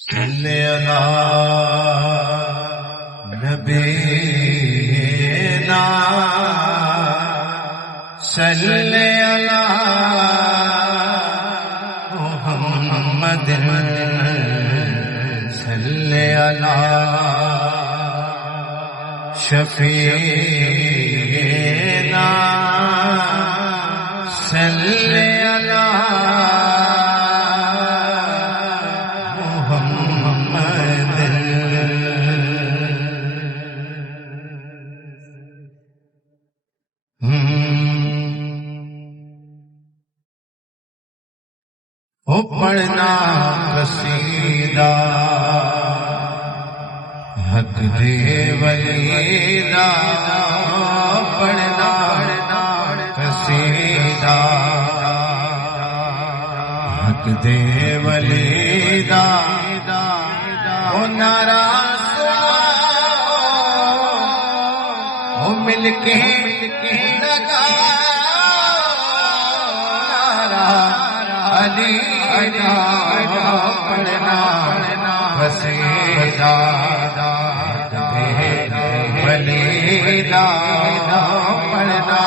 صلی علی نبینا صلی علی محمد صلی علی شفیعنا صلی علی پڑھنا قصیدہ حق دے ولیدہ پڑھنا قصیدہ حق دے ولیدہ او ناراض او مل کے لگا علی پڑھنا قصیدہ ولیدہ پڑھنا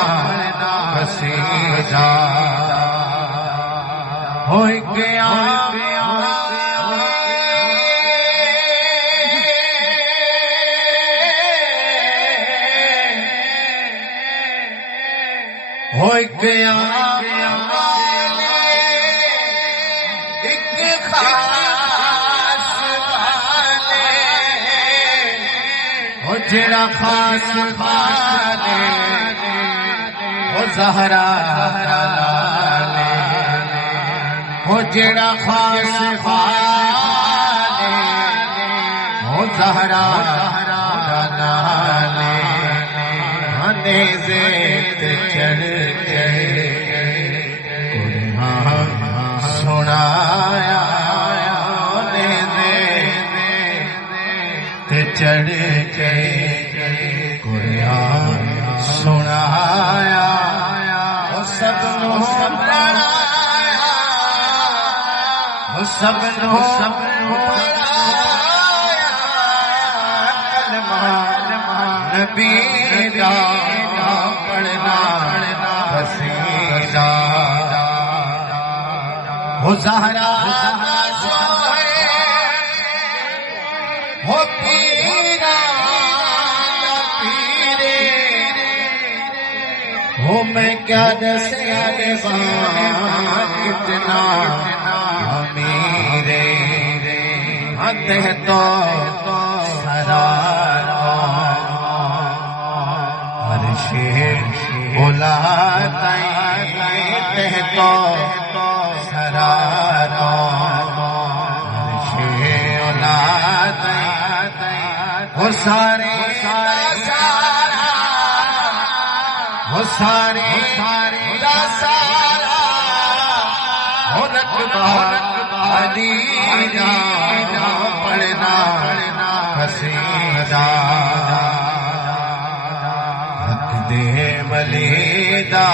قصیدہ ہو گیا ہو گیا جڑا خاص والے وہ زہرا لالے وہ جڑا خاص والے وہ زہرا لالے ہنے زیت چڑھ کے قرآن سنایا چڑھ کے قرآن سنایا سب نو پڑھایا سب نو کلمہ نبی دا پڑھنا قصیدہ ہو زہرا ہو پیرا پیرے ہو میں کیا دسیا کتنا میرے حد تو سرا ہر شیر بولا تہ تو سرا وہ سارے وہ سارے ہو رقبہ علی پڑھنا قصیدہ حق دے ولیدہ